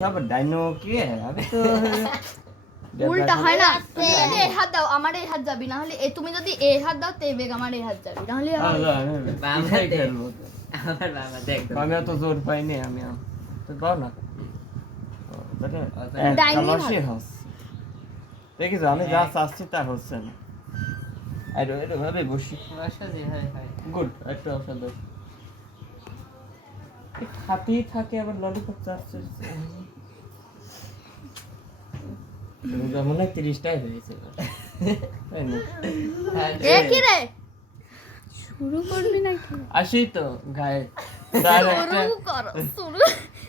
আবার ডাইনো কি আমি তো উল্টা হয় না। তুমি যদি এই হাত দাও আমার এই হাত যাবি না হলে তুমি যদি এই হাত দাও তে বেগ আমার এই হাত যাবি না হলে হয়। আল্লাহ, আমি বাবা এটাই দেখ। খেলব? তো। আমার বাবা দেখ। আমি অত জোর পাইনি আমি আম- তুই পাও না? ও, তাহলে এক ডাইনি কালাসই ভালো। হচ্ছে দেখিস আমি যা চাচ্ছি তা হচ্ছে না। আর বসি। হয় গুড একটা হাতেই থাকে আবার ললিপপ চাচ্ছে মনে হয় তিরিশটাই হয়েছে এবার। তাই না? এ কি রে শুরু করবি নাকি আসি তো গায়ে তার একটা শুরু করো শুরু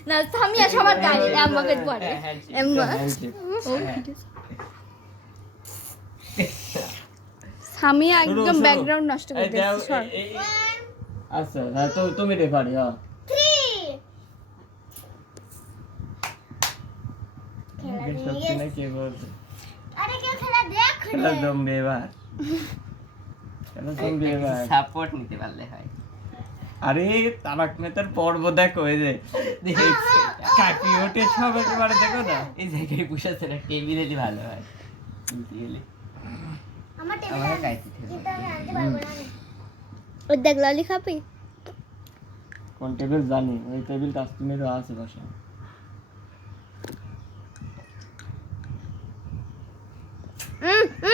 না সামিয়া সবার গায়ে আমাকে পড়ে এম্মা handshake। সামিয়া শুরু, একদম ব্যাকগ্রাউন্ড নষ্ট করে আচ্ছা তুমি রেফারি হ্যাঁ সত্যি না কে বলছে? আরে কেউ খেলা দেখ খেলা জমবে এবার খেলা জমবে এবার সাপোর্ট নিতে পারলে হয়। আরে তারক মেহতার পর্ব দেখো এই যে। কাকি ওঠে সব একেবারে দেখো না? এই জায়গায় বসাচ্ছে না টেবিলে দি ভালো হয়। টেবিলে আমার আমি আনতে পারব না ওই দেখ ললি খাবি? কোন টেবিল জানি? ওই টেবিল কাস্টমারও আছে বাসা। 嗯嗯。